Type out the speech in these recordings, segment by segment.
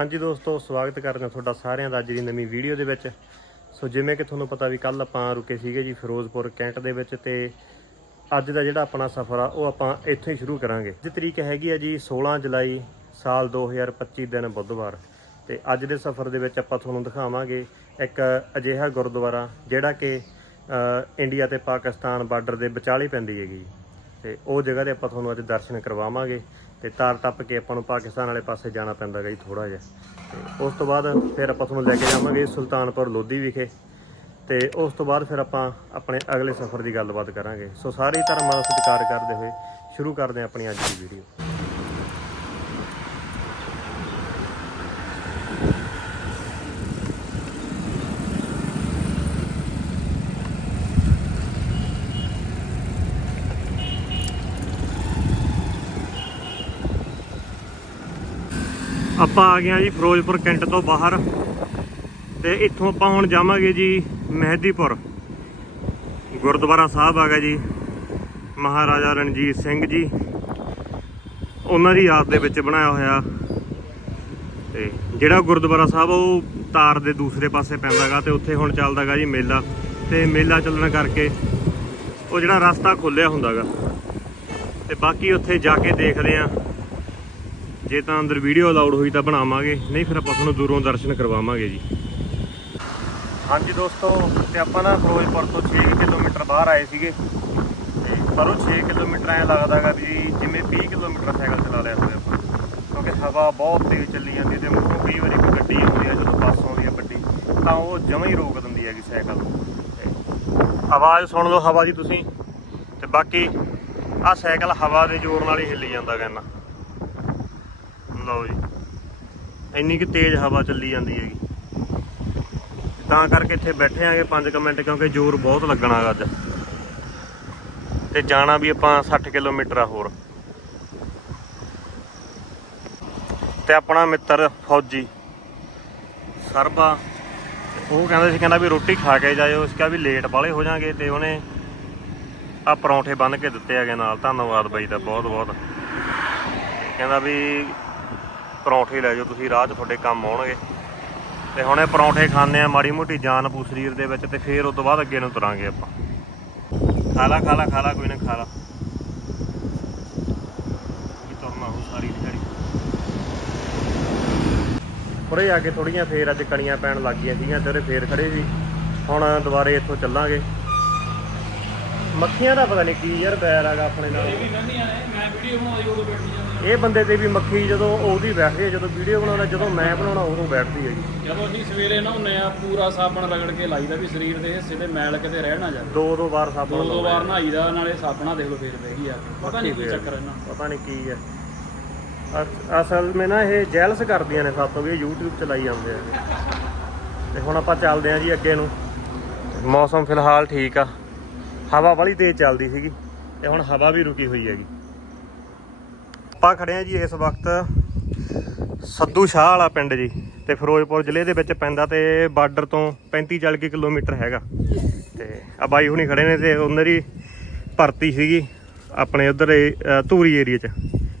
ਹਾਂਜੀ ਦੋਸਤੋ, ਸਵਾਗਤ ਕਰਦੇ ਹਾਂ ਤੁਹਾਡਾ ਸਾਰਿਆਂ ਦਾ ਅੱਜ ਦੀ ਨਵੀਂ ਵੀਡੀਓ ਦੇ ਵਿੱਚ। ਸੋ ਜਿਵੇਂ ਕਿ ਤੁਹਾਨੂੰ ਪਤਾ ਵੀ ਕੱਲ ਆਪਾਂ ਰੁਕੇ ਸੀਗੇ ਜੀ ਫਿਰੋਜ਼ਪੁਰ ਕੈਂਟ ਦੇ ਵਿੱਚ ਤੇ ਅੱਜ ਦਾ ਜਿਹੜਾ ਆਪਣਾ ਸਫ਼ਰ ਆ, ਉਹ ਆਪਾਂ ਇੱਥੋਂ ਹੀ ਸ਼ੁਰੂ ਕਰਾਂਗੇ। ਦੀ ਤਰੀਕ ਹੈਗੀ ਆ ਜੀ 16 ਜੁਲਾਈ ਸਾਲ 2025 ਦਿਨ ਬੁੱਧਵਾਰ। ਤੇ ਅੱਜ ਦੇ ਸਫ਼ਰ ਦੇ ਵਿੱਚ ਆਪਾਂ ਤੁਹਾਨੂੰ ਦਿਖਾਵਾਂਗੇ ਇੱਕ ਅਜਿਹਾ ਗੁਰਦੁਆਰਾ ਜਿਹੜਾ ਕਿ ਇੰਡੀਆ ਤੇ ਪਾਕਿਸਤਾਨ ਬਾਰਡਰ ਦੇ ਵਿਚਾਲੇ ਪੈਂਦੀ ਹੈਗੀ ਤੇ ਉਹ ਜਗ੍ਹਾ ਦੇ ਆਪਾਂ ਤੁਹਾਨੂੰ ਅੱਜ ਦਰਸ਼ਨ ਕਰਵਾਵਾਂਗੇ। ਤੇ ਤਾਰ ਟੱਪ ਕੇ ਆਪਾਂ ਨੂੰ ਪਾਕਿਸਤਾਨ ਵਾਲੇ ਪਾਸੇ ਜਾਣਾ ਪੈਂਦਾ ਗਾ ਜੀ ਥੋੜਾ ਜਿਹਾ। ਤੇ ਉਸ ਤੋਂ ਬਾਅਦ ਫਿਰ ਆਪਾਂ ਤੁਹਾਨੂੰ ਲੈ ਕੇ ਜਾਵਾਂਗੇ ਸੁਲਤਾਨਪੁਰ ਲੋਧੀ ਵਿਖੇ। ਤੇ ਉਸ ਤੋਂ ਬਾਅਦ ਫਿਰ ਆਪਾਂ ਆਪਣੇ ਅਗਲੇ ਸਫ਼ਰ ਦੀ ਗੱਲਬਾਤ ਕਰਾਂਗੇ। ਸੋ ਸਾਰੇ ਧਰਮਾਂ ਦਾ ਸਤਿਕਾਰ ਕਰਦੇ ਹੋਏ ਸ਼ੁਰੂ ਕਰਦੇ ਹਾਂ ਆਪਣੀ ਅੱਜ ਦੀ ਵੀਡੀਓ ਆਪਾਂ ਆ ਗਏ ਹਾਂ ਜੀ ਫਿਰੋਜ਼ਪੁਰ ਕੈਂਟ ਤੋਂ ਬਾਹਰ ਤੇ ਇੱਥੋਂ ਆਪਾਂ ਹੁਣ ਜਾਵਾਂਗੇ ਜੀ ਮਹਿਦੀਪੁਰ। ਗੁਰਦੁਆਰਾ ਸਾਹਿਬ ਆ ਗਿਆ ਜੀ, ਮਹਾਰਾਜਾ ਰਣਜੀਤ ਸਿੰਘ ਜੀ। ਉਹਨਾਂ ਦੀ ਯਾਦ ਦੇ ਵਿੱਚ ਬਣਾਇਆ ਹੋਇਆ। ਤੇ ਜਿਹੜਾ ਗੁਰਦੁਆਰਾ ਸਾਹਿਬ ਉਹ ਤਾਰ ਦੇ ਦੂਸਰੇ ਪਾਸੇ ਪੈਂਦਾਗਾ ਤੇ ਉੱਥੇ ਹੁਣ ਚੱਲਦਾਗਾ ਜੀ ਮੇਲਾ। ਤੇ ਮੇਲਾ ਚੱਲਣ ਕਰਕੇ ਉਹ ਜਿਹੜਾ ਰਸਤਾ ਖੁੱਲਿਆ ਹੁੰਦਾਗਾ। ਤੇ ਬਾਕੀ ਉੱਥੇ ਜਾ ਕੇ ਦੇਖਦੇ ਆਂ। ਜੇ ਤਾਂ ਅੰਦਰ ਵੀਡੀਓ ਅਲਾਉਡ ਹੋਈ ਤਾਂ ਬਣਾਵਾਂਗੇ, ਨਹੀਂ ਫਿਰ ਆਪਾਂ ਤੁਹਾਨੂੰ ਦੂਰੋਂ ਦਰਸ਼ਨ ਕਰਵਾਵਾਂਗੇ ਜੀ। ਹਾਂਜੀ ਦੋਸਤੋ, ਤੇ ਆਪਾਂ ਨਾ ਫਿਰੋਜ਼ਪੁਰ ਤੋਂ 6 ਕਿਲੋਮੀਟਰ ਬਾਹਰ ਆਏ ਸੀਗੇ। ਤੇ ਪਰ ਉਹ 6 ਕਿਲੋਮੀਟਰ ਐ ਲੱਗਦਾਗਾ ਵੀ ਜਿਵੇਂ 20 ਕਿਲੋਮੀਟਰ ਸਾਈਕਲ ਚਲਾ ਲਿਆ ਹੋਵੇ ਆਪਾਂ। ਕਿਉਂਕਿ ਹਵਾ ਬਹੁਤ ਤੇਜ਼ ਚੱਲੀ ਜਾਂਦੀ ਤੇ ਮੂਹਰੋਂ ਕਈ ਵਾਰੀ ਕੋਈ ਗੱਡੀ ਆਉਂਦੀ ਆ, ਜਦੋਂ ਬੱਸ ਆਉਂਦੀ ਹੈ ਵੱਡੀ ਤਾਂ ਉਹ ਜਮਾਂ ਹੀ ਰੋਕ ਦਿੰਦੀ ਹੈਗੀ ਸਾਈਕਲ ਤੇ ਆਵਾਜ਼ ਸੁਣ ਲਓ ਹਵਾ ਦੀ ਤੁਸੀਂ। ਤੇ ਬਾਕੀ ਆ ਸਾਈਕਲ ਹਵਾ ਦੇ ਜ਼ੋਰ ਨਾਲ ਹੀ ਹਿੱਲੀ ਜਾਂਦਾ ਗਾ ਇੰਨਾ। ਲਓ ਜੀ। ਇੰਨੀ ਕਿ ਤੇਜ਼ ਹਵਾ ਚੱਲੀ ਜਾਂਦੀ ਹੈਗੀ। ਤਾਂ ਕਰਕੇ ਇੱਥੇ ਬੈਠੇ ਆਂਗੇ 5 ਮਿੰਟ, ਕਿਉਂਕਿ ਜ਼ੋਰ ਬਹੁਤ ਲੱਗਣਾ ਅੱਜ। ਤੇ ਜਾਣਾ ਵੀ ਆਪਾਂ 60 ਕਿਲੋਮੀਟਰ ਆ ਹੋਰ। ਤੇ ਆਪਣਾ ਮਿੱਤਰ ਫੌਜੀ, ਸਰਬਾ, ਉਹ ਕਹਿੰਦਾ ਸੀ, ਕਹਿੰਦਾ ਵੀ ਰੋਟੀ ਖਾ ਕੇ ਜਾਇਓ ਉਸ ਕਿਹਾ ਵੀ ਲੇਟ ਵਾਲੇ ਹੋ ਜਾਾਂਗੇ ਤੇ ਉਹਨੇ ਆ ਪਰੌਂਠੇ ਬੰਨ ਕੇ ਦਿੱਤੇ ਹੈਗੇ ਨਾਲ, ਧੰਨਵਾਦ ਬਾਈ ਦਾ ਬਹੁਤ ਬਹੁਤ ਕਹਿੰਦਾ ਵੀ ਪਰੌਂਠੇ ਲੈ ਜਾਓ, ਤੁਸੀਂ ਰਾਹ 'ਚ ਤੁਹਾਡੇ ਕੰਮ ਆਉਣਗੇ। ਤੇ ਹੁਣ ਇਹ ਪਰੌਂਠੇ ਖਾਣੇ ਆ, ਮਾੜੀ ਮੋਟੀ ਜਾਨ ਪੂ ਸਰੀਰ ਦੇ ਵਿੱਚ ਤੇ ਫਿਰ ਉਸ ਤੋਂ ਬਾਅਦ ਅੱਗੇ ਨੂੰ ਤੁਰਾਂਗੇ ਆਪਾਂ। ਖਾਲਾ ਖਾਲਾ ਖਾ ਲਾ ਕੋਈ ਨਾ ਖਾ ਲਾ। ਵੀ ਤੁਰਨਾ ਹੋ ਸਾਰੀ ਦਿਹਾੜੀ। ਉਰੇ ਆ ਕੇ ਥੋੜੀਆਂ ਫੇਰ ਅੱਜ ਕਣੀਆਂ ਪੈਣ ਲੱਗ ਗਈਆਂ ਸੀਗੀਆਂ ਤੇ ਉਰੇ ਫੇਰ ਖੜੇ ਸੀ। ਹੁਣ ਦੁਬਾਰੇ ਇੱਥੋਂ ਚੱਲਾਂਗੇ। ਮੱਖੀਆਂ ਦਾ ਪਤਾ ਨਹੀਂ ਕੀ ਯਾਰ ਬੈਰ ਹੈਗਾ ਆਪਣੇ ਨਾਲ। ਵੀ ਕਹਿੰਦੀਆਂ ਨੇ ਮੈਂ ਵੀਡੀਓ ਬਣਾਉਂਦੀ ਉਦੋਂ ਬੈਠੀ ਜਾਂਦੀ। ਇਹ ਬੰਦੇ ਤੇ ਵੀ ਮੱਖੀ ਜਦੋਂ ਉਹਦੀ ਬੈਠਦੀ ਹੈ ਜਦੋਂ ਵੀਡੀਓ ਬਣਾਉਂਦਾ ਜਦੋਂ ਮੈਂ ਬਣਾਉਣਾ ਉਦੋਂ ਬੈਠਦੀ ਹੈ ਜੀ। ਜਦੋਂ ਅਸੀਂ ਸਵੇਰੇ ਨਹਾਉਂਦੇ ਆ ਪੂਰਾ ਸਾਬਣ ਰਗੜ ਕੇ ਲਾਈਦਾ ਵੀ ਸਰੀਰ ਦੇ ਹਿੱਸੇ ਤੇ ਮੈਲ ਕਿਤੇ ਰਹਿ ਨਾ ਜਾਵੇ। ਦੋ ਦੋ ਵਾਰ ਸਾਬਣ ਦੋ ਦੋ ਵਾਰ ਨਹਾਈਦਾ ਨਾਲੇ ਸਾਬਣਾ ਦੇਖ ਲਓ ਫੇਰ ਬਹਿ ਆ। ਕੇ ਪਤਾ ਨਹੀਂ ਕੀ। ਚੱਕਰ ਇਹਨਾਂ ਪਤਾ ਨਹੀਂ ਕੀ ਹੈ। ਅਸ- ਅਸਲ ਵਿੱਚ ਨਾ ਇਹ ਜੈਲਸ ਕਰਦੀਆਂ ਨੇ ਸਾਤੋਂ ਵੀ ਇਹ YouTube ਚਲਾਈ ਜਾਂਦੇ ਆ। ਤੇ ਹੁਣ ਆਪਾਂ ਚੱਲਦੇ ਆ ਜੀ ਅੱਗੇ ਨੂੰ। ਮੌਸਮ ਫਿਲਹਾਲ ਠੀਕ ਆ। ਹਵਾ ਬੜੀ ਤੇਜ਼ ਚੱਲਦੀ ਸੀਗੀ ਤੇ ਹੁਣ ਹਵਾ ਵੀ ਰੁਕੀ ਹੋਈ ਹੈਗੀ। ਆਪਾਂ ਖੜੇ ਆ ਜੀ ਇਸ ਵਕਤ ਸੱਦੂ ਸ਼ਾਹ ਵਾਲਾ ਪਿੰਡ ਜੀ ਤੇ ਫਿਰੋਜ਼ਪੁਰ ਜ਼ਿਲ੍ਹੇ ਦੇ ਵਿੱਚ ਪੈਂਦਾ ਤੇ ਬਾਰਡਰ ਤੋਂ 35 40 ਕਿਲੋਮੀਟਰ ਹੈਗਾ। ਤੇ ਆ ਬਾਈ ਹੁਣੀ ਖੜੇ ਨੇ ਤੇ ਉਹਨਾਂ ਦੀ ਭਰਤੀ ਸੀਗੀ ਆਪਣੇ ਉਧਰ ਧੂਰੀ ਏਰੀਆ 'ਚ।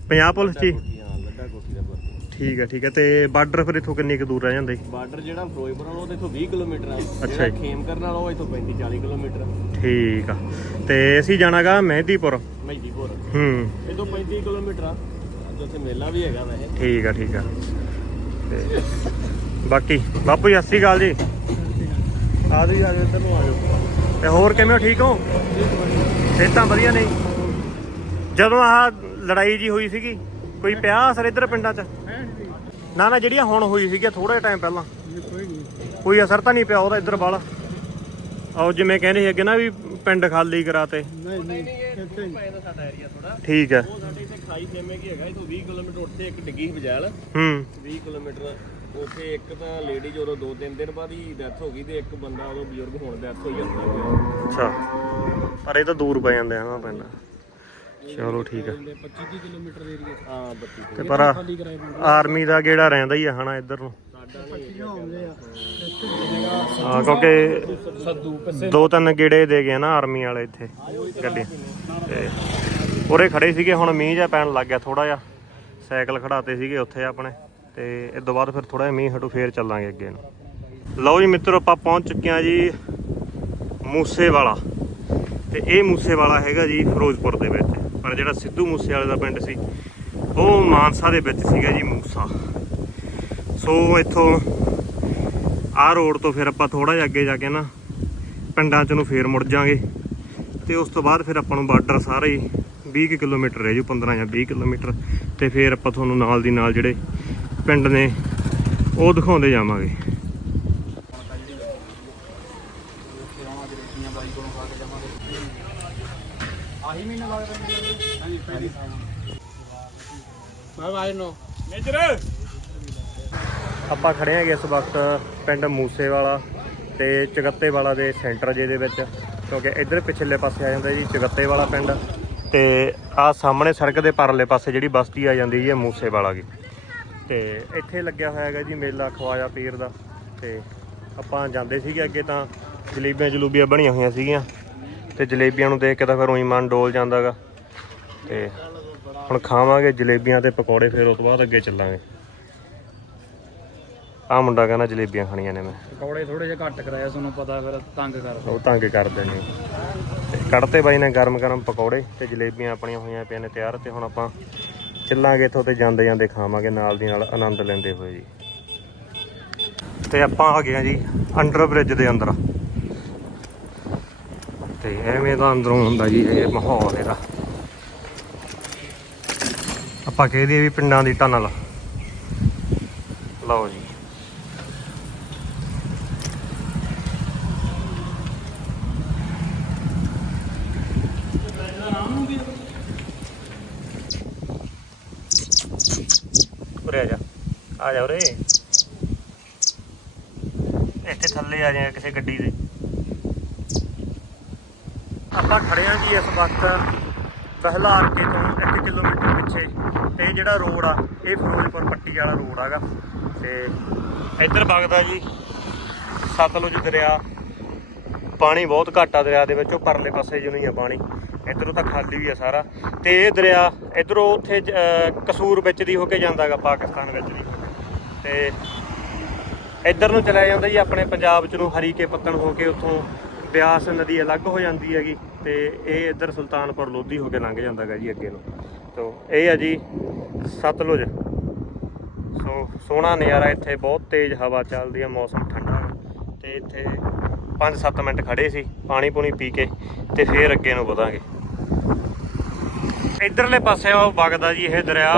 ਪੰਜਾਬ ਪੁਲਿਸ 'ਚ ਹੀ? ਹਾਂ ਲੱਡਾ ਕੋਠੀ ਦਾ ਬਾਰਡਰ ਠੀਕ ਆ ਠੀਕ ਆ ਤੇ ਬਾਰਡਰ ਫਿਰ ਇੱਥੋਂ ਕਿੰਨੀ ਕੁ ਦੂਰ ਰਹਿ ਜਾਂਦਾ? ਜੀ ਬਾਰਡਰ ਜਿਹੜਾ ਫਿਰੋਜ਼ਪੁਰ ਵਾਲਾ ਉਹ ਇੱਥੋਂ 20 ਕਿਲੋਮੀਟਰ ਆ ਅੱਛਾ ਜੀ। ਖੇਮਕਰਨ ਵਾਲਾ ਉਹ ਇੱਥੋਂ 35 40 ਕਿਲੋਮੀਟਰ ਆ ਠੀਕ ਆ। ਤੇ ਅਸੀਂ ਜਾਣਾਗਾ ਮਹਿਦੀਪੁਰ। ਮਹਿਦੀਪੁਰ। ਹੂੰ। ਤੋਂ 35 ਕਿਲੋਮੀਟਰ ਆ। ਅੱਜ ਉੱਥੇ ਮੇਲਾ ਵੀ ਹੈਗਾ ਵੈਸੇ। ਠੀਕ ਆ ਠੀਕ ਆ। ਤੇ ਬਾਕੀ ਬਾਪੂ ਜੀ ਸਤਿ ਸ਼੍ਰੀ ਅਕਾਲ ਜੀ। ਆ ਜਾਓ ਜੀ, ਆ ਜਾਓ ਇੱਧਰ ਨੂੰ ਆ ਜਾਓ। ਤੇ ਹੋਰ ਕਿਵੇਂ ਹੋ ਠੀਕ ਹੋ? ਸਿਹਤਾਂ ਵਧੀਆ ਨੇ ਜਦੋਂ ਆਹ ਲੜਾਈ ਜੀ ਹੋਈ ਸੀਗੀ ਕੋਈ ਪਿਆ ਅਸਰ ਇੱਧਰ ਪਿੰਡਾਂ 'ਚ? ਨਾ ਨਾ ਜਿਹੜੀਆਂ ਹੁਣ ਹੋਈ ਸੀਗੀ ਥੋੜਾ ਜਿਹਾ ਟਾਈਮ ਪਹਿਲਾਂ। ਕੋਈ ਅਸਰ ਤਾਂ ਨਹੀਂ ਪਿਆ ਉਹਦਾ ਇੱਧਰ ਵਾਲਾ। ਆਓ ਜਿਵੇਂ ਕਹਿੰਦੇ ਸੀ ਅੱਗੇ ਨਾ ਵੀ ਪਿੰਡ ਖਾਲੀ ਕਰਾਤੇ ਸਾਡਾ ਏਰੀਆ ਥੋੜਾ ਠੀਕ ਹੈ। ਉਹ ਸਾਡੇ ਇੱਥੇ ਖਾਈ ਖੇਮੇ ਕੀ ਹੈਗਾ ਇੱਥੋਂ 20 ਕਿਲੋਮੀਟਰ ਉੱਤੇ ਇੱਕ ਡਿੱਗੀ ਸੀ ਬਜੈਲ। ਹੂੰ। 20 ਕਿਲੋਮੀਟਰ ਉੱਥੇ ਇੱਕ ਤਾਂ ਲੇਡੀ ਜਦੋਂ ਦੋ ਤਿੰਨ ਦਿਨ ਬਾਅਦ ਹੀ ਡੈਥ ਹੋ ਗਈ ਤੇ ਇੱਕ ਬੰਦਾ ਉਦੋਂ ਬਜ਼ੁਰਗ ਹੋਣ ਡੈਥ ਹੋਈ ਜਾਂਦਾ ਅੱਛਾ। ਪਰ ਇਹ ਤਾਂ ਦੂਰ ਪੈ ਜਾਂਦੇ ਆ ਨਾ ਪਿੰਡ। ਚਲੋ ਠੀਕ ਹੈ 25 ਕਿਲੋਮੀਟਰ ਦੇ ਏਰੀਆ ਹਾਂ ਬੱਤੀ ਤੇ ਪਰ ਆਰਮੀ ਦਾ ਗੇੜਾ ਰਹਿੰਦਾ ਹੀ ਆ ਹਨਾ ਇੱਧਰ ਨੂੰ। ਹਾਂ ਕਿਉਂਕਿ ਦੋ ਤਿੰਨ ਗੇੜੇ ਦੇ ਗਏ ਨਾ ਆਰਮੀ ਵਾਲੇ ਇੱਥੇ ਗੱਡੀ। ਤੇ ਉਰੇ ਖੜੇ ਸੀਗੇ ਹੁਣ ਮੀਂਹ ਜਿਹਾ ਪੈਣ ਲੱਗ ਗਿਆ ਥੋੜਾ ਜਿਹਾ। ਸਾਈਕਲ ਖੜਾਤੇ ਸੀਗੇ ਉੱਥੇ ਆਪਣੇ। ਤੇ ਇਸ ਤੋਂ ਬਾਅਦ ਫਿਰ ਥੋੜਾ ਜਿਹਾ ਮੀਂਹ ਹਟੂ ਫੇਰ ਚੱਲਾਂਗੇ ਅੱਗੇ ਨੂੰ। ਲਓ ਜੀ ਮਿੱਤਰੋ ਆਪਾਂ ਪਹੁੰਚ ਚੁੱਕੇ ਹਾਂ ਜੀ ਮੂਸੇ ਵਾਲਾ ਤੇ ਇਹ ਮੂਸੇ ਵਾਲਾ ਹੈਗਾ ਜੀ ਫਿਰੋਜ਼ਪੁਰ ਦੇ ਵਿੱਚ। ਪਰ ਜਿਹੜਾ ਸਿੱਧੂ ਮੂਸੇ ਵਾਲੇ ਦਾ ਪਿੰਡ ਸੀ, ਉਹ ਮਾਨਸਾ ਦੇ ਵਿੱਚ ਸੀਗਾ ਜੀ ਮੂਸਾ। ਸੋ ਇੱਥੋਂ ਆਹ ਰੋਡ ਤੋਂ ਫਿਰ ਆਪਾਂ ਥੋੜਾ ਜਿਹਾ ਅੱਗੇ ਜਾ ਕੇ ਨਾ ਪਿੰਡਾਂ ਚ ਨੂੰ ਫੇਰ ਮੁੜ ਜਾਾਂਗੇ ਤੇ ਉਸ ਤੋਂ ਬਾਅਦ ਫਿਰ ਆਪਾਂ ਨੂੰ ਬਾਰਡਰ ਸਾਰੇ ਹੀ 20 ਕੁ ਕਿਲੋਮੀਟਰ ਰਹਿ ਜੂ 15 ਜਾਂ 20 ਕਿਲੋਮੀਟਰ। ਤੇ ਫਿਰ ਆਪਾਂ ਤੁਹਾਨੂੰ ਨਾਲ ਦੀ ਨਾਲ ਜਿਹੜੇ ਪਿੰਡ ਨੇ, ਉਹ ਦਿਖਾਉਂਦੇ ਜਾਵਾਂਗੇ ਆਹੀ ਮਹੀਨਾ ਲੱਗਦਾ ਹਾਂਜੀ ਪਹਿਲੀ ਮੈਂ ਆਈ ਨੋ ਮੇਜਰ ਆਪਾਂ ਖੜੇ ਹੈਗੇ ਇਸ ਵਕਤ ਪਿੰਡ ਮੂਸੇ ਵਾਲਾ ਤੇ ਚਗੱਤੇ ਵਾਲਾ ਦੇ ਸੈਂਟਰ ਜੇ ਦੇ ਵਿੱਚ, ਕਿਉਂਕਿ ਇੱਧਰ ਪਿਛਲੇ ਪਾਸੇ ਆ ਜਾਂਦਾ ਜੀ ਚਗੱਤੇ ਵਾਲਾ ਪਿੰਡ ਤੇ ਆ ਸਾਹਮਣੇ ਸੜਕ ਦੇ ਪਰਲੇ ਪਾਸੇ ਜਿਹੜੀ ਬਸਤੀ ਆ ਜਾਂਦੀ ਹੈ ਮੂਸੇ ਵਾਲਾ ਕੀ ਤੇ ਇੱਥੇ ਲੱਗਿਆ ਹੋਇਆ ਹੈਗਾ ਜੀ ਮੇਲਾ ਖਵਾਇਆ ਪੀਰ ਦਾ ਤੇ ਆਪਾਂ ਜਾਂਦੇ ਸੀਗੇ ਅੱਗੇ ਤਾਂ ਜਲੇਬੀਆਂ ਜਲੂਬੀਆਂ ਬਣੀਆਂ ਹੋਈਆਂ ਸੀਗੀਆਂ। ਤੇ ਜਲੇਬੀਆਂ ਨੂੰ ਦੇਖ ਕੇ ਤਾਂ ਫਿਰ ਉਹੀ ਮਨ ਡੋਲ ਜਾਂਦਾਗਾ। ਤੇ ਹੁਣ ਖਾਵਾਂਗੇ ਜਲੇਬੀਆਂ ਤੇ ਪਕੌੜੇ ਫਿਰ ਉਸ ਤੋਂ ਬਾਅਦ ਅੱਗੇ ਚੱਲਾਂਗੇ। ਆ ਮੁੰਡਾ ਕਹਿੰਦਾ ਜਲੇਬੀਆਂ ਖਾਣੀਆਂ ਨੇ ਮੈਂ। ਪਕੌੜੇ ਥੋੜੇ ਜਿਹਾ ਘੱਟ ਕਰਾਇਆ ਤੁਹਾਨੂੰ ਪਤਾ ਫਿਰ ਤੰਗ ਕਰਦਾ ਉਹ ਤੰਗ ਕਰਦੇ ਨੇ ਕੱਢਤੇ ਬਾਈ ਨੇ ਗਰਮ ਗਰਮ ਪਕੌੜੇ ਤੇ ਜਲੇਬੀਆਂ ਆਪਣੀਆਂ ਹੋਈਆਂ ਪਈਆਂ ਨੇ ਤਿਆਰ ਤੇ ਹੁਣ ਆਪਾਂ ਚੱਲਾਂਗੇ ਇੱਥੋਂ ਤੇ ਜਾਂਦੇ ਜਾਂਦੇ ਖਾਵਾਂਗੇ ਨਾਲ ਦੀ ਨਾਲ ਆਨੰਦ ਲੈਂਦੇ ਹੋਏ ਜੀ। ਤੇ ਆਪਾਂ ਆ ਗਏ ਆ ਜੀ ਅੰਡਰ ਬ੍ਰਿਜ ਦੇ ਅੰਦਰ। ਤੇ ਐਵੇਂ ਦਾ ਅੰਦਰੋਂ ਹੁੰਦਾ ਜੀ, ਇਹ ਮਾਹੌਲ ਇਹਦਾ। ਆਪਾਂ ਕਹਿ ਦਈਏ ਵੀ ਪਿੰਡਾਂ ਦੀ ਟਨਲ। ਲਓ ਜੀ। ਉਰੇ ਆ ਜਾ। ਆ ਜਾ ਉਰੇ। ਇੱਥੇ ਥੱਲੇ ਆ ਜਾਏਗਾ ਕਿਸੇ ਗੱਡੀ ਦੇ। ਆਪਾਂ ਖੜੇ ਆ ਜੀ ਇਸ ਵਕਤ ਬਹਿਲਾਰ ਕੇ ਤੋਂ 1 ਕਿਲੋਮੀਟਰ ਪਿੱਛੇ। ਇਹ ਜਿਹੜਾ ਰੋਡ ਆ, ਇਹ ਫਿਰੋਜ਼ਪੁਰ ਪੱਟੀ ਵਾਲਾ ਰੋਡ ਆਗਾ ਤੇ ਇੱਧਰ ਵਗਦਾ ਜੀ, ਸਤਲੁਜ ਦਰਿਆ। ਪਾਣੀ ਬਹੁਤ ਘੱਟ ਆ ਦਰਿਆ ਦੇ ਵਿੱਚ, ਉਹ ਪਰਲੇ ਪਾਸੇ ਜਿਹਨੂੰ ਹੀ ਆ ਪਾਣੀ। ਇਧਰੋਂ ਤਾਂ ਖਾਲੀ ਵੀ ਆ ਸਾਰਾ। ਤੇ ਇਹ ਦਰਿਆ ਇਧਰੋਂ ਉੱਥੇ ਕਸੂਰ ਵਿੱਚ ਦੀ ਹੋ ਕੇ ਜਾਂਦਾਗਾ ਪਾਕਿਸਤਾਨ ਵਿੱਚ ਦੀ। ਤੇ ਇੱਧਰ ਨੂੰ ਚਲਿਆ ਜਾਂਦਾ ਜੀ, ਆਪਣੇ ਪੰਜਾਬ ਚ ਨੂੰ ਹਰੀਕੇ ਪੱਤਣ ਹੋ ਕੇ, ਉੱਥੋਂ ਬਿਆਸ ਨਦੀ ਅਲੱਗ ਹੋ ਜਾਂਦੀ ਹੈਗੀ। ਤੇ ਇਹ ਇੱਧਰ ਸੁਲਤਾਨਪੁਰ ਲੋਧੀ ਹੋ ਕੇ ਲੰਘ ਜਾਂਦਾ ਜਾਂਦਾਗਾ ਜੀ ਅੱਗੇ ਨੂੰ। ਤੋ ਇਹ ਆ ਜੀ ਸਤਲੁਜ। ਸੋ ਸੋਹਣਾ ਨਜ਼ਾਰਾ ਇੱਥੇ, ਬਹੁਤ ਤੇਜ਼ ਹਵਾ ਚੱਲਦੀ ਆ, ਮੌਸਮ ਠੰਡਾ। ਹੈ ਤੇ ਇੱਥੇ 5-7 ਮਿੰਟ ਖੜੇ ਸੀ, ਪਾਣੀ ਪੂਣੀ ਪੀ ਕੇ ਤੇ ਫੇਰ ਅੱਗੇ ਨੂੰ ਵਧਾਂਗੇ। ਇਧਰਲੇ ਪਾਸੇ ਉਹ ਵਗਦਾ ਜੀ, ਇਹ ਦਰਿਆ।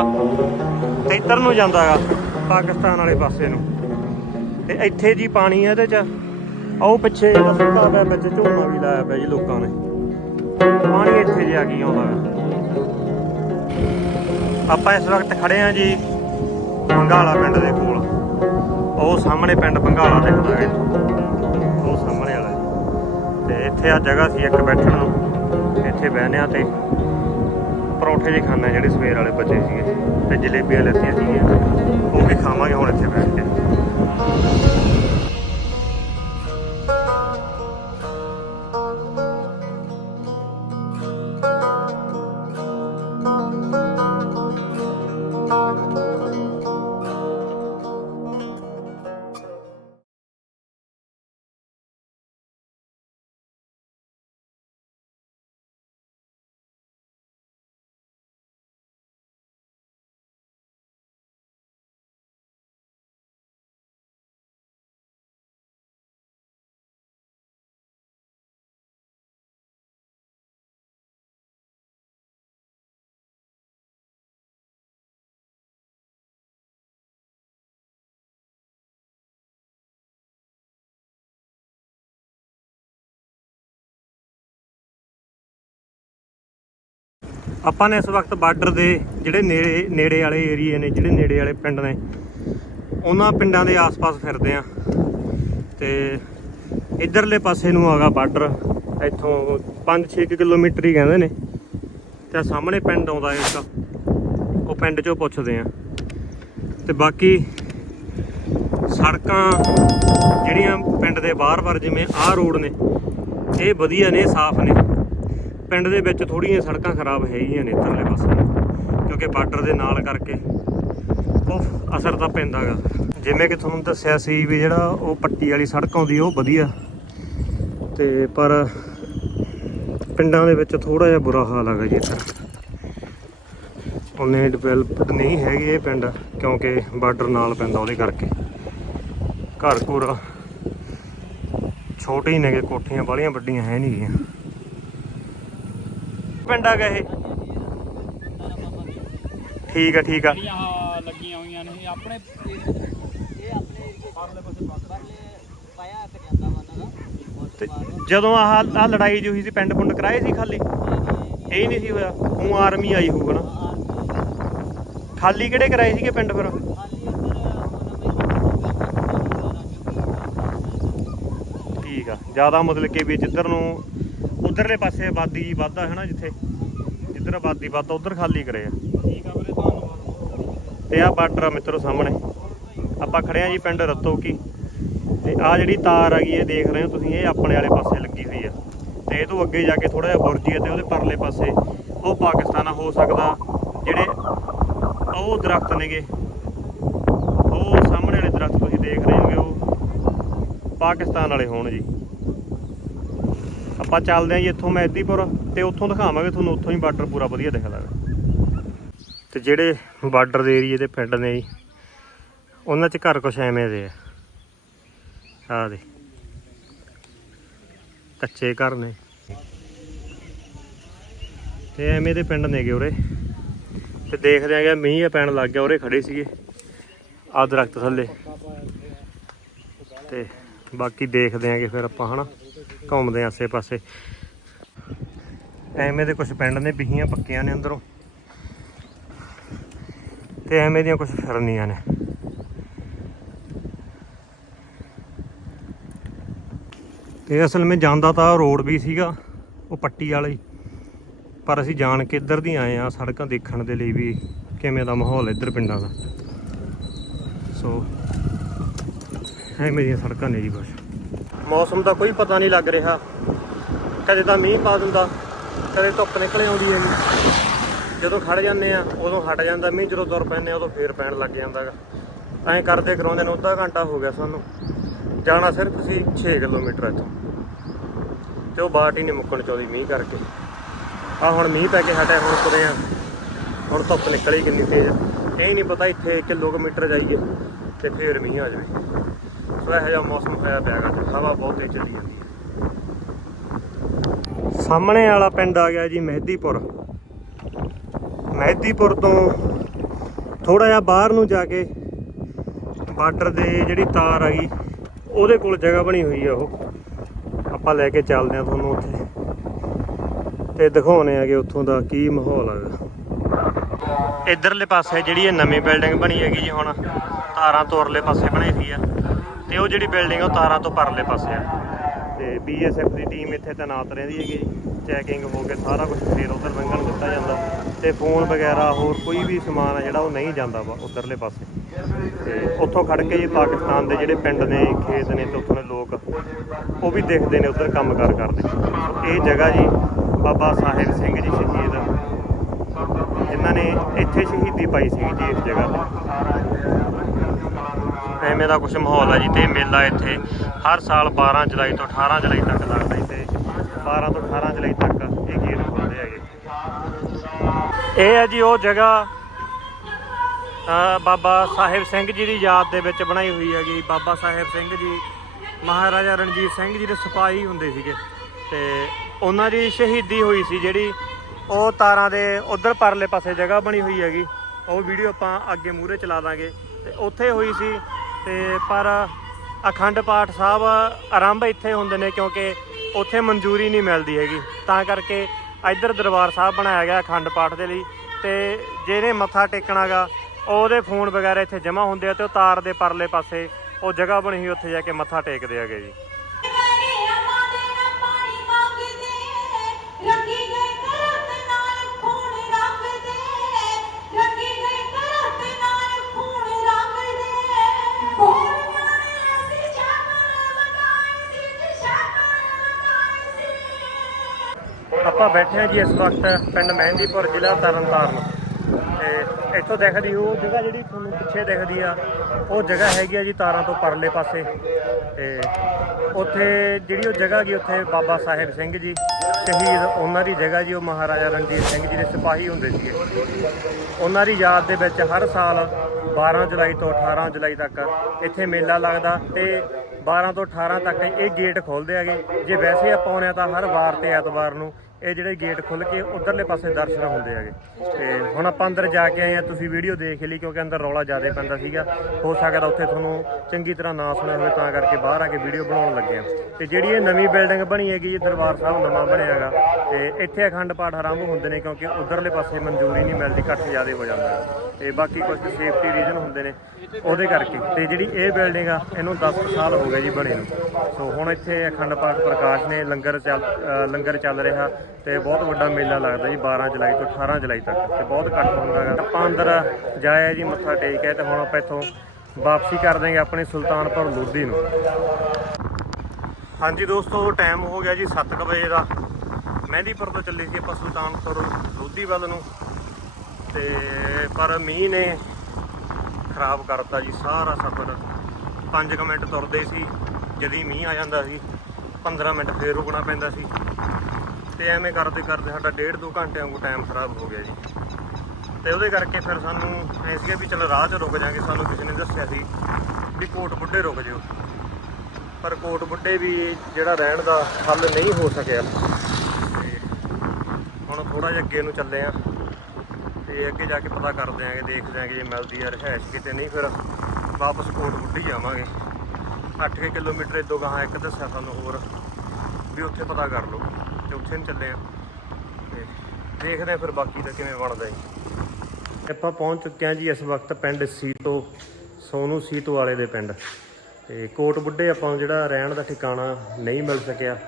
ਤੇ ਇੱਧਰ ਨੂੰ ਜਾਂਦਾਗਾ ਪਾਕਿਸਤਾਨ ਵਾਲੇ ਪਾਸੇ ਨੂੰ। ਤੇ ਇੱਥੇ ਜੀ ਪਾਣੀ ਆ ਇਹਦੇ ਚ। ਆਓ ਪਿੱਛੇ ਜਿਹੜਾ ਸੁੱਕਾ ਪਿਆ ਵਿੱਚ ਝੋਨਾ ਵੀ ਲਾਇਆ ਪਿਆ ਜੀ ਲੋਕਾਂ ਨੇ। ਪਾਣੀ ਇੱਥੇ ਜਿਆ ਕੀ ਆਉਂਦਾ ਆਪਾਂ ਇਸ ਵਕਤ ਖੜੇ ਆ ਜੀ ਬੰਗਾਲਾ ਪਿੰਡ ਦੇ ਕੋਲ। ਉਹ ਸਾਹਮਣੇ ਪਿੰਡ ਬੰਗਾਲਾ ਦਿਖਦਾ ਹੈ। ਉਹ ਸਾਹਮਣੇ ਵਾਲਾ ਤੇ ਇੱਥੇ ਆ ਜਗ੍ਹਾ ਸੀ ਇੱਕ ਬੈਠਣ ਨੂੰ। ਇੱਥੇ ਬਹਿਨੇ ਆ ਤੇ ਪਰੌਂਠੇ ਜੇ ਖਾਣੇ ਜਿਹੜੇ ਸਵੇਰ ਵਾਲੇ ਬਚੇ ਸੀਗੇ। ਤੇ ਜਲੇਬੀਆਂ ਲੈਤੀਆਂ ਸੀਗੀਆਂ। ਉਹ ਵੀ ਖਾਵਾਂਗੇ ਹੁਣ ਇੱਥੇ ਬੈਠ ਕੇ। ਆਪਾਂ ਨੇ ਇਸ ਵਕਤ ਬਾਰਡਰ ਦੇ ਜਿਹੜੇ ਨੇੜੇ ਨੇੜੇ ਵਾਲੇ ਏਰੀਏ ਨੇ, ਜਿਹੜੇ ਨੇੜੇ ਵਾਲੇ ਪਿੰਡ ਨੇ, ਉਹਨਾਂ ਪਿੰਡਾਂ ਦੇ ਆਸ-ਪਾਸ ਫਿਰਦੇ ਆ ਤੇ ਇਧਰਲੇ ਪਾਸੇ ਨੂੰ ਆਗਾ ਬਾਰਡਰ, ਇੱਥੋਂ 5-6 ਕਿਲੋਮੀਟਰ ਹੀ ਕਹਿੰਦੇ ਨੇ। ਤੇ ਸਾਹਮਣੇ ਪਿੰਡ ਆਉਂਦਾ ਇੱਕ ਉਹ ਪਿੰਡ ਚੋਂ ਪੁੱਛਦੇ ਆ ਤੇ ਬਾਕੀ ਸੜਕਾਂ ਜਿਹੜੀਆਂ ਪਿੰਡ ਦੇ ਬਾਹਰ-ਬਾਹਰ ਜਿਵੇਂ ਆਹ ਰੋਡ ਨੇ, ਇਹ ਵਧੀਆ ਨੇ, ਸਾਫ਼ ਨੇ। ਪਿੰਡ ਦੇ ਵਿੱਚ ਥੋੜੀਆਂ ਸੜਕਾਂ ਖਰਾਬ ਹੈਗੀਆਂ ਨੇ ਇੱਧਰਲੇ ਪਾਸੇ। ਕਿਉਂਕਿ ਬਾਰਡਰ ਦੇ ਨਾਲ ਕਰਕੇ ਦੇਖੋ ਅਸਰ ਤਾਂ ਪੈਂਦਾਗਾ। ਜਿਵੇਂ ਕਿ ਤੁਹਾਨੂੰ ਦੱਸਿਆ ਸੀ ਵੀ ਜਿਹੜਾ ਉਹ ਪੱਟੀ ਵਾਲੀ ਸੜਕ ਆਉਂਦੀ ਉਹ ਵਧੀਆ। ਤੇ ਪਰ ਪਿੰਡਾਂ ਦੇ ਵਿੱਚ ਥੋੜਾ ਜਿਹਾ ਬੁਰਾ ਹਾਲ ਹੈਗਾ ਜੀ ਇੱਧਰ। ਉਹਨੇ ਡਿਵੈਲਪਡ ਨਹੀਂ ਹੈਗੇ ਇਹ ਪਿੰਡ, ਕਿਉਂਕਿ ਬਾਰਡਰ ਨਾਲ ਪੈਂਦਾ ਉਹਦੇ ਕਰਕੇ। ਘਰ ਘੁਰ ਛੋਟੇ ਹੀ ਨੇਗੇ, ਕੋਠੀਆਂ ਬਾਲੀਆਂ ਵੱਡੀਆਂ ਹੈ ਨਹੀਂ ਗੀਆਂ। ਪਿੰਡ ਆ ਗਿਆ ਇਹ? ਠੀਕ ਆ ਠੀਕ ਆ। ਜਿਹੜੀਆਂ ਆਹ ਲੱਗੀਆਂ ਹੋਈਆਂ ਨੇ ਇਹ ਆਪਣੇ ਇਹ ਆਪਣੇ ਪਰਲੇ ਪਾਸੇ ਪਾਇਆ ਤੇ ਜਾਂਦਾ ਵਾ ਉਹਨਾਂ ਦਾ ਤੇ ਜਦੋਂ ਆਹ ਆ ਲੜਾਈ ਜੋ ਹੋਈ ਸੀ ਪਿੰਡ ਪੁੰਡ ਕਰਾਏ ਸੀ ਖਾਲੀ? ਇਹ ਹੀ ਨਹੀਂ ਸੀ ਹੋਇਆ। ਉਹ ਆਰਮੀ ਆਈ ਹੋਊਗਾ ਨਾ। ਖਾਲੀ ਕਿਹੜੇ ਕਰਾਏ ਸੀਗੇ ਪਿੰਡ ਫਿਰ? ਠੀਕ ਆ। ਜ਼ਿਆਦਾ ਮਤਲਬ ਕਿ ਵੀ ਜਿੱਧਰ ਨੂੰ ਉਧਰਲੇ ਪਾਸੇ ਆਬਾਦੀ ਜੀ ਵੱਧਦਾ ਹੈ ਨਾ ਜਿੱਥੇ। ਜਿੱਧਰ ਆਬਾਦੀ ਵੱਧਦਾ ਉਧਰ ਖਾਲੀ ਕਰੇ ਆ। ਠੀਕ ਆ ਵੀਰੇ ਧੰਨਵਾਦ। ਤੇ ਆ ਬਾਰਡਰ ਆ ਮਿੱਤਰੋ ਸਾਹਮਣੇ। ਆਪਾਂ ਖੜੇ ਆ ਜੀ ਪਿੰਡ ਰਤੋ ਕੀ ਤੇ ਆ ਜਿਹੜੀ ਤਾਰ ਆ ਗਈ ਇਹ ਦੇਖ ਰਹੇ ਹੋ ਤੁਸੀਂ ਇਹ ਆਪਣੇ ਵਾਲੇ ਪਾਸੇ ਲੱਗੀ ਹੋਈ ਆ। ਤੇ ਇਹ ਤੋਂ ਅੱਗੇ ਜਾ ਕੇ ਥੋੜਾ ਜਿਹਾ ਬੁਰਜੀ ਤੇ ਉਹਦੇ ਪਰਲੇ ਪਾਸੇ ਉਹ ਪਾਕਿਸਤਾਨ ਆ, ਹੋ ਸਕਦਾ। ਜਿਹੜੇ ਉਹ ਦਰਖਤ ਨੇਗੇ ਉਹ ਸਾਹਮਣੇ ਵਾਲੇ ਦਰਖਤ ਤੁਸੀਂ ਦੇਖ ਰਹੇ ਹੋਗੇ ਉਹ ਪਾਕਿਸਤਾਨ ਵਾਲੇ ਹੋਣ ਜੀ। ਆਪਾਂ ਚੱਲਦੇ ਆਂ ਜੀ ਇੱਥੋਂ ਮਹਿਦੀਪੁਰ ਤੇ ਉੱਥੋਂ ਦਿਖਾਵਾਂਗੇ ਤੁਹਾਨੂੰ, ਉੱਥੋਂ ਹੀ ਬਾਰਡਰ ਪੂਰਾ ਵਧੀਆ ਦਿਖਦਾ ਹੈ ਤੇ ਜਿਹੜੇ ਬਾਰਡਰ ਦੇ ਏਰੀਏ ਦੇ ਪਿੰਡ ਨੇ ਜੀ, ਉਹਨਾਂ 'ਚ ਘਰ ਕੁਛ ਐਵੇਂ ਦੇ ਆ। ਆਹ ਦੇ ਕੱਚੇ ਘਰ ਨੇ। ਤੇ ਐਵੇਂ ਦੇ ਪਿੰਡ ਨੇਗੇ ਉਰੇ। ਤੇ ਦੇਖਦੇ ਆਂਗੇ ਮੀਂਹ ਪੈਣ ਲੱਗ ਗਿਆ, ਉਰੇ ਖੜੇ ਸੀਗੇ। ਆਹ ਦਰਖਤ ਥੱਲੇ। ਤੇ ਬਾਕੀ ਦੇਖਦੇ ਆਂਗੇ ਫਿਰ ਆਪਾਂ, ਹਨਾ। ਘੁੰਮਦੇ ਆਂ ਆਸੇ ਪਾਸੇ ਐਵੇਂ ਦੇ ਕੁਝ ਪਿੰਡ ਨੇ, ਬਿਹੀਆਂ ਪੱਕੀਆਂ ਨੇ ਅੰਦਰੋਂ। ਤੇ ਐਵੇਂ ਦੀਆਂ ਕੁਝ ਫਿਰਨੀਆਂ ਨੇ। ਤੇ ਅਸਲ ਵਿੱਚ ਜਾਂਦਾ ਤਾਂ ਰੋਡ ਵੀ ਸੀਗਾ, ਉਹ ਪੱਟੀ ਵਾਲਾ ਹੀ। ਪਰ ਅਸੀਂ ਜਾਣ ਕੇ ਇੱਧਰ ਦੀ ਆਏ ਆ ਸੜਕਾਂ ਦੇਖਣ ਦੇ ਲਈ ਵੀ ਕਿਵੇਂ ਦਾ ਮਾਹੌਲ ਇੱਧਰ ਪਿੰਡਾਂ ਦਾ। ਸੋ ਐਵੇਂ ਦੀਆਂ ਸੜਕਾਂ ਨੇ ਜੀ ਬਸ। ਮੌਸਮ ਦਾ ਕੋਈ ਪਤਾ ਨਹੀਂ ਲੱਗ ਰਿਹਾ। ਕਦੇ ਤਾਂ ਮੀਂਹ ਪਾ ਦਿੰਦਾ। ਕਦੇ ਧੁੱਪ ਨਿਕਲ ਆਉਂਦੀ ਹੈਗੀ। ਜਦੋਂ ਖੜ ਜਾਂਦੇ ਆ, ਉਦੋਂ ਹਟ ਜਾਂਦਾ ਮੀਂਹ, ਜਦੋਂ ਤੁਰ ਪੈਂਦੇ ਆ, ਉਦੋਂ ਫੇਰ ਪੈਣ ਲੱਗ ਜਾਂਦਾਗਾ ਐਂ ਕਰਦੇ ਕਰਾਉਂਦੇ ਨੂੰ, ਅੱਧਾ ਘੰਟਾ ਹੋ ਗਿਆ ਸਾਨੂੰ। ਜਾਣਾ ਸਿਰਫ ਅਸੀਂ 6 ਕਿਲੋਮੀਟਰ ਇੱਥੋਂ। ਤੇ ਉਹ ਬਾਟ ਹੀ ਨਹੀਂ ਮੁੱਕਣ ਚਾਹਦੀ ਮੀਂਹ ਕਰਕੇ। ਆ ਹੁਣ ਮੀਂਹ ਪੈ ਕੇ ਹਟਿਆ, ਹੁਣ ਤੁਰੇ ਆ। ਹੁਣ ਧੁੱਪ ਨਿਕਲੀ ਕਿੰਨੀ ਤੇਜ਼। ਆ ਇਹ ਨਹੀਂ ਪਤਾ ਇੱਥੇ ਕਿਲੋਮੀਟਰ ਜਾਈਏ ਤੇ ਫੇਰ ਮੀਂਹ ਆ ਜਾਵੇ। ਸੋ ਇਹੋ ਜਿਹਾ ਮੌਸਮ ਹੋਇਆ ਪਿਆਗਾ ਤੇ ਹਵਾ ਬਹੁਤ ਤੇਜ਼ ਚੱਲੀ ਜਾਂਦੀ ਸਾਹਮਣੇ ਵਾਲਾ ਪਿੰਡ ਆ ਗਿਆ ਜੀ ਮਹਿਦੀਪੁਰ। ਮਹਿਦੀਪੁਰ ਤੋਂ ਥੋੜਾ ਜਿਹਾ ਬਾਹਰ ਨੂੰ ਜਾ ਕੇ ਬਾਰਡਰ ਦੇ ਜਿਹੜੀ ਤਾਰ ਆ ਗਈ ਉਹਦੇ ਕੋਲ ਜਗ੍ਹਾ ਬਣੀ ਹੋਈ ਆ ਉਹ। ਆਪਾਂ ਲੈ ਕੇ ਚੱਲਦੇ ਆ ਤੁਹਾਨੂੰ ਉੱਥੇ। ਤੇ ਦਿਖਾਉਣੇ ਆਗੇ ਉੱਥੋਂ ਦਾ ਕੀ ਮਾਹੌਲ ਹੈਗਾ ਇਧਰਲੇ ਪਾਸੇ ਜਿਹੜੀ ਇਹ ਨਵੀਂ ਬਿਲਡਿੰਗ ਬਣੀ ਹੈਗੀ ਜੀ ਹੁਣ, ਤਾਰਾਂ ਤੋਂ ਉਰਲੇ ਪਾਸੇ ਬਣੀ ਹੋਈ ਆ। ਤੇ ਉਹ ਜਿਹੜੀ ਬਿਲਡਿੰਗ ਉਹ ਤਾਰਾਂ ਤੋਂ ਪਰਲੇ ਪਾਸੇ ਆ। ਬੀਐਸਐਫ ਦੀ ਟੀਮ ਇੱਥੇ ਤੈਨਾਤ ਰਹਿੰਦੀ ਹੈਗੀ ਜੀ ਚੈਕਿੰਗ ਹੋ ਕੇ ਸਾਰਾ ਕੁਝ ਫੇਰ ਉਧਰ ਲੰਘਣ ਦਿੱਤਾ ਜਾਂਦਾ। ਤੇ ਫੋਨ ਵਗੈਰਾ ਹੋਰ ਕੋਈ ਵੀ ਸਮਾਨ ਆ ਜਿਹੜਾ ਉਹ ਨਹੀਂ ਜਾਂਦਾ ਵਾ ਉਧਰਲੇ ਪਾਸੇ। ਤੇ ਉੱਥੋਂ ਖੜ ਕੇ ਜੀ ਪਾਕਿਸਤਾਨ ਦੇ ਜਿਹੜੇ ਪਿੰਡ ਨੇ, ਖੇਤ ਨੇ ਤੇ ਉੱਥੋਂ ਦੇ ਲੋਕ, ਉਹ ਵੀ ਦੇਖਦੇ ਨੇ ਉਧਰ ਕੰਮਕਾਰ ਕਰਦੇ। ਇਹ ਜਗ੍ਹਾ ਜੀ ਬਾਬਾ ਸਾਹਿਬ ਸਿੰਘ ਜੀ ਸ਼ਹੀਦ। ਜਿਨ੍ਹਾਂ ਨੇ ਇੱਥੇ ਸ਼ਹੀਦੀ ਪਾਈ ਸੀ ਜੀ ਇਸ ਜਗ੍ਹਾ ਤੇ। ਐਵੇਂ ਦਾ ਕੁਝ ਮਾਹੌਲ ਹੈ ਜੀ ਤੇ ਮੇਲਾ ਇੱਥੇ ਹਰ ਸਾਲ 12 ਜੁਲਾਈ ਤੋਂ 18 ਜੁਲਾਈ ਤੱਕ ਲੱਗਦਾ ਜੀ ਤੇ 12 ਤੋਂ 18 ਜੁਲਾਈ ਤੱਕ ਇਹ ਗੇਟ ਖੁੱਲਦੇ ਹੈਗੇ। ਇਹ ਹੈ ਜੀ ਉਹ ਜਗ੍ਹਾ ਬਾਬਾ ਸਾਹਿਬ ਸਿੰਘ ਜੀ ਦੀ ਯਾਦ ਦੇ ਵਿੱਚ ਬਣਾਈ ਹੋਈ ਹੈਗੀ। ਬਾਬਾ ਸਾਹਿਬ ਸਿੰਘ ਜੀ, ਮਹਾਰਾਜਾ ਰਣਜੀਤ ਸਿੰਘ ਜੀ ਦੇ ਸਿਪਾਹੀ ਹੁੰਦੇ ਸੀਗੇ। ਤੇ ਉਹਨਾਂ ਦੀ ਸ਼ਹੀਦੀ ਹੋਈ ਸੀ ਜਿਹੜੀ ਉਹ ਤਾਰਾਂ ਦੇ ਉਧਰ ਪਰਲੇ ਪਾਸੇ ਜਗ੍ਹਾ ਬਣੀ ਹੋਈ ਹੈਗੀ। ਉਹ ਵੀਡੀਓ ਆਪਾਂ ਅੱਗੇ ਮੂਹਰੇ ਚਲਾ ਦਾਂਗੇ। ਤੇ ਉੱਥੇ ਹੋਈ ਸੀ। ਤੇ ਪਰ ਅਖੰਡ ਪਾਠ ਸਾਹਿਬ ਆਰੰਭ ਇੱਥੇ ਹੁੰਦੇ ਨੇ ਕਿਉਂਕਿ ਉੱਥੇ ਮਨਜ਼ੂਰੀ ਨਹੀਂ ਮਿਲਦੀ ਹੈਗੀ। ਤਾਂ ਕਰਕੇ ਇੱਧਰ ਦਰਬਾਰ ਸਾਹਿਬ ਬਣਾਇਆ ਗਿਆ ਅਖੰਡ ਪਾਠ ਦੇ ਲਈ ਤੇ ਜਿਹਨੇ ਮੱਥਾ ਟੇਕਣਾਗਾ ਉਹਦੇ ਫੋਨ ਵਗੈਰਾ ਇੱਥੇ ਜਮ੍ਹਾਂ ਹੁੰਦੇ ਆ ਤੇ ਉਹ ਤਾਰ ਦੇ ਪਰਲੇ ਪਾਸੇ ਉਹ ਜਗ੍ਹਾ ਬਣੀ ਹੋਈ ਉੱਥੇ ਜਾ ਕੇ ਮੱਥਾ ਟੇਕਦੇ ਹੈਗੇ ਜੀ। ਰੱਖੀ ਆਪਾਂ ਬੈਠੇ ਹਾਂ ਜੀ ਇਸ ਵਕਤ ਪਿੰਡ ਮਹਿੰਦੀਪੁਰ ਜ਼ਿਲ੍ਹਾ ਤਰਨਤਾਰਨ। ਤੇ ਇੱਥੋਂ ਦਿਖਦੀ ਉਹ ਜਗ੍ਹਾ ਜਿਹੜੀ ਤੁਹਾਨੂੰ ਪਿੱਛੇ ਦਿਖਦੀ ਆ, ਉਹ ਜਗ੍ਹਾ ਹੈਗੀ ਆ ਜੀ ਤਾਰਾਂ ਤੋਂ ਪਰਲੇ ਪਾਸੇ। ਤੇ ਉੱਥੇ ਜਿਹੜੀ ਉਹ ਜਗ੍ਹਾ ਗਈ ਉੱਥੇ ਬਾਬਾ ਸਾਹਿਬ ਸਿੰਘ ਜੀ, ਸ਼ਹੀਦ ਉਹਨਾਂ ਦੀ ਜਗ੍ਹਾ ਜੀ, ਉਹ ਮਹਾਰਾਜਾ ਰਣਜੀਤ ਸਿੰਘ ਜੀ ਦੇ ਸਿਪਾਹੀ ਹੁੰਦੇ ਸੀਗੇ। ਉਹਨਾਂ ਦੀ ਯਾਦ ਦੇ ਵਿੱਚ ਹਰ ਸਾਲ 12 ਜੁਲਾਈ ਤੋਂ 18 ਜੁਲਾਈ ਤੱਕ ਇੱਥੇ ਮੇਲਾ ਲੱਗਦਾ ਤੇ 12 ਤੋਂ 18 ਤੱਕ ਇਹ ਗੇਟ ਖੋਲਦੇ ਹੈਗੇ। ਜੇ ਵੈਸੇ ਆਪਾਂ ਆਉਂਦੇ ਹਾਂ ਤਾਂ ਹਰ ਵਾਰ ਤੇ ਐਤਵਾਰ ਨੂੰ ਇਹ ਜਿਹੜੇ ਗੇਟ ਖੁੱਲ ਕੇ ਉਧਰਲੇ ਪਾਸੇ ਦਰਸ਼ਨ ਹੁੰਦੇ ਹੈਗੇ। ਤੇ ਹੁਣ ਆਪਾਂ ਅੰਦਰ ਜਾ ਕੇ ਆਏ ਆ ਤੁਸੀਂ ਵੀਡੀਓ ਦੇਖ ਲਈ ਕਿਉਂਕਿ ਅੰਦਰ ਰੌਲਾ ਜ਼ਿਆਦਾ ਪੈਂਦਾ ਸੀਗਾ। ਹੋ ਸਕਦਾ ਉੱਥੇ ਤੁਹਾਨੂੰ ਚੰਗੀ ਤਰ੍ਹਾਂ ਨਾ ਸੁਣਿਆ ਹੋਵੇ, ਤਾਂ ਕਰਕੇ ਬਾਹਰ ਆ ਕੇ ਵੀਡੀਓ ਬਣਾਉਣ ਲੱਗੇ ਆ ਤੇ ਜਿਹੜੀ ਇਹ ਨਵੀਂ ਬਿਲਡਿੰਗ ਬਣੀ ਹੈਗੀ ਇਹ ਦਰਬਾਰ ਸਾਹਿਬ ਨਵਾਂ ਬਣਿਆ ਹੈਗਾ। ਤੇ ਇੱਥੇ ਅਖੰਡ ਪਾਠ ਆਰੰਭ ਹੁੰਦੇ ਨੇ ਕਿਉਂਕਿ ਉਧਰਲੇ ਪਾਸੇ ਮਨਜ਼ੂਰੀ ਨਹੀਂ ਮਿਲਦੀ ਇਕੱਠ ਜ਼ਿਆਦਾ ਹੋ ਜਾਂਦਾ। ਹੈ। ਤੇ ਬਾਕੀ ਕੁਝ ਸੇਫਟੀ ਰੀਜ਼ਨ ਹੁੰਦੇ ਨੇ। ਉਹਦੇ ਕਰਕੇ। ਤੇ ਜਿਹੜੀ ਇਹ ਬਿਲਡਿੰਗ ਆ, ਇਹਨੂੰ 10 ਸਾਲ ਹੋ ਗਏ ਜੀ ਬਣੇ ਨੂੰ। ਸੋ ਹੁਣ ਇੱਥੇ ਅਖੰਡ ਪਾਠ ਪ੍ਰਕਾਸ਼ ਨੇ ਲੰਗਰ ਚੱਲ ਲੰਗਰ ਚੱਲ ਰਿਹਾ ਤੇ ਬਹੁਤ ਵੱਡਾ ਮੇਲਾ ਲੱਗਦਾ ਜੀ 12 ਜੁਲਾਈ ਤੋਂ 18 ਜੁਲਾਈ ਤੱਕ। ਤੇ ਬਹੁਤ ਇਕੱਠ ਹੁੰਦਾ ਹੈਗਾ। ਆਪਾਂ ਅੰਦਰ ਜਾਇਆ ਜੀ, ਮੱਥਾ ਟੇਕਿਆ ਤੇ ਹੁਣ ਆਪਾਂ ਇੱਥੋਂ ਵਾਪਸੀ ਕਰ ਦੇਂਗੇ ਆਪਣੇ ਸੁਲਤਾਨਪੁਰ ਲੋਧੀ ਨੂੰ। ਹਾਂਜੀ ਦੋਸਤੋ ਟਾਈਮ ਹੋ ਗਿਆ ਜੀ 7:00 ਵਜੇ ਦਾ। ਮਹਿੰਦੀਪੁਰ ਤੋਂ ਚੱਲੇ ਸੀ ਆਪਾਂ ਸੁਲਤਾਨਪੁਰ ਲੋਧੀ ਵੱਲ ਨੂੰ। ਤੇ ਪਰ ਮੀਂਹ ਨੇ ਖਰਾਬ ਕਰਤਾ ਜੀ, ਸਾਰਾ ਸਫ਼ਰ। 5 ਮਿੰਟ ਤੁਰਦੇ ਸੀ, ਜਦੀ ਮੀਂਹ ਆ ਜਾਂਦਾ ਸੀ 15 ਮਿੰਟ ਫੇਰ ਰੁਕਣਾ ਪੈਂਦਾ ਸੀ। ਤੇ ਐਵੇਂ ਕਰਦੇ ਕਰਦੇ ਸਾਡਾ ਡੇਢ ਦੋ ਘੰਟਿਆਂ ਵਾਂਗੂ ਟਾਈਮ ਖਰਾਬ ਹੋ ਗਿਆ ਜੀ। ਤੇ ਉਹਦੇ ਕਰਕੇ ਫਿਰ ਸਾਨੂੰ ਐ ਸੀਗਾ ਵੀ ਚਲ ਰਾਹ 'ਚ ਰੁਕ ਜਾਾਂਗੇ, ਸਾਨੂੰ ਕਿਸੇ ਨੇ ਦੱਸਿਆ ਸੀ ਵੀ ਕੋਟ ਬੁੱਢੇ ਰੁਕ ਜਿਓ। ਪਰ ਕੋਟ ਬੁੱਢੇ ਵੀ ਜਿਹੜਾ ਰਹਿਣ ਦਾ ਹੱਲ ਨਹੀਂ ਹੋ ਸਕਿਆ। ਤੇ ਹੁਣ ਥੋੜਾ ਜਿਹਾ ਅੱਗੇ ਨੂੰ ਚੱਲੇ ਆ। ਤੇ ਅੱਗੇ ਜਾ ਕੇ ਪਤਾ ਕਰ ਦਿਆਂਗੇ ਦੇਖਦੇ ਦਿਆਂਗੇ ਜੇ ਮਿਲਦੀ ਆ ਰਹਿਸ਼ ਕਿਤੇ ਨਹੀਂ, ਫਿਰ ਵਾਪਸ ਕੋਟ ਬੁੱਢੀ ਜਾਵਾਂਗੇ। 8 ਕਿਲੋਮੀਟਰ ਦੋ ਗਾਹਾਂ, ਇੱਕ ਦੱਸਿਆ ਸਾਨੂੰ ਹੋਰ, ਵੀ ਉੱਥੇ ਪਤਾ ਕਰ ਲਓ ਤੇ ਉੱਥੇ ਨੂੰ ਚੱਲੇ ਆ। ਤੇ ਦੇਖਦੇ ਆ ਫਿਰ ਬਾਕੀ ਦਾ ਕਿਵੇਂ ਬਣਦਾ ਜੀ। ਆਪਾਂ ਪਹੁੰਚ ਚੁੱਕੇ ਆ ਜੀ ਇਸ ਵਕਤ ਪਿੰਡ ਸੀਤੋ, ਸੋਨੂ ਸੀਤੋ ਵਾਲੇ ਦੇ ਪਿੰਡ। ਤੇ ਕੋਟ ਬੁੱਢੇ ਆਪਾਂ ਨੂੰ ਜਿਹੜਾ ਰਹਿਣ ਦਾ ਠਿਕਾਣਾ ਨਹੀਂ ਮਿਲ ਸਕਿਆ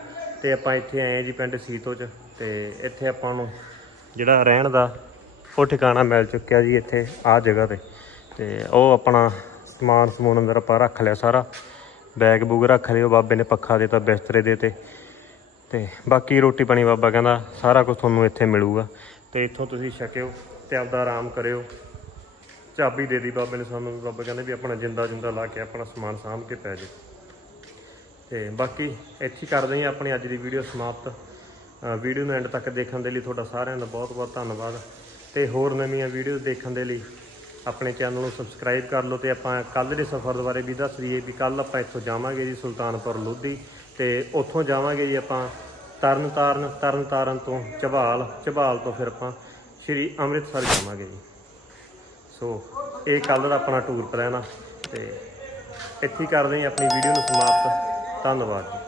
ਤੇ ਆਪਾਂ ਇੱਥੇ ਆਏ ਜੀ ਪਿੰਡ ਸੀਤੋ ਚ ਤੇ ਇੱਥੇ ਆਪਾਂ ਨੂੰ ਜਿਹੜਾ ਰਹਿਣ ਦਾ ਉਹ ਠਿਕਾਣਾ ਮਿਲ ਚੁੱਕਿਆ ਜੀ ਇੱਥੇ, ਆਹ ਜਗ੍ਹਾ ਤੇ। ਤੇ ਉਹ ਆਪਣਾ ਸਮਾਨ ਸਮੂਨ ਅੰਦਰ ਆਪਾਂ ਰੱਖ ਲਿਆ ਸਾਰਾ। ਬੈਗ ਬੂਗ ਰੱਖ ਲਿਓ, ਬਾਬੇ ਨੇ ਪੱਖਾ ਦੇਤਾ, ਬਿਸਤਰੇ ਦੇ ਤੇ ਬਾਕੀ ਰੋਟੀ ਪਾਣੀ ਬਾਬਾ ਕਹਿੰਦਾ ਸਾਰਾ ਕੁਝ ਤੁਹਾਨੂੰ ਇੱਥੇ ਮਿਲੂਗਾ। ਤੇ ਇੱਥੋਂ ਤੁਸੀਂ ਛਕਿਓ ਤੇ ਆਪਦਾ ਆਰਾਮ ਕਰਿਓ। ਚਾਬੀ ਦੇ ਦੀ ਬਾਬੇ ਨੇ ਸਾਨੂੰ, ਬਾਬਾ ਕਹਿੰਦੇ ਵੀ ਆਪਣਾ ਜਿੰਦਾ ਜਿੰਦਾ ਲਾ ਕੇ ਆਪਣਾ ਸਮਾਨ ਸਾਂਭ ਕੇ ਪੈ ਜਾਓ ਤੇ ਬਾਕੀ ਇੱਥੇ ਕਰਦੇ ਹਾਂ, ਆਪਣੀ ਅੱਜ ਦੀ ਵੀਡੀਓ ਸਮਾਪਤ। ਵੀਡੀਓ ਨੂੰ ਐਂਡ ਤੱਕ ਦੇਖਣ ਦੇ ਲਈ ਤੁਹਾਡਾ ਸਾਰਿਆਂ ਦਾ ਬਹੁਤ ਬਹੁਤ ਧੰਨਵਾਦ। ਤੇ ਹੋਰ ਨਵੀਆਂ ਵੀਡੀਓ ਦੇਖਣ ਦੇ ਲਈ ਆਪਣੇ ਚੈਨਲ ਨੂੰ ਸਬਸਕ੍ਰਾਈਬ ਕਰ ਲਓ ਤੇ ਆਪਾਂ ਕੱਲ੍ਹ ਦੇ ਸਫ਼ਰ ਬਾਰੇ ਵੀ ਦੱਸ ਰਹੀਏ ਵੀ ਕੱਲ ਆਪਾਂ ਇੱਥੋਂ ਜਾਵਾਂਗੇ ਜੀ ਸੁਲਤਾਨਪੁਰ ਲੋਧੀ ਤੇ ਉੱਥੋਂ ਜਾਵਾਂਗੇ ਜੀ ਆਪਾਂ ਤਰਨ ਤਾਰਨ ਤਰਨ ਤਾਰਨ ਤੋਂ ਝਬਾਲ ਝਬਾਲ ਤੋਂ ਫਿਰ ਆਪਾਂ ਸ਼੍ਰੀ ਅੰਮ੍ਰਿਤਸਰ ਜਾਵਾਂਗੇ ਜੀ। ਸੋ ਇਹ ਕੱਲ ਦਾ ਆਪਣਾ ਟੂਰ ਪਲਾਨ ਆ ਤੇ ਇੱਥੇ ਕਰਦੇ ਹਾਂ ਆਪਣੀ ਵੀਡੀਓ ਨੂੰ ਸਮਾਪਤ। ਧੰਨਵਾਦ ਜੀ।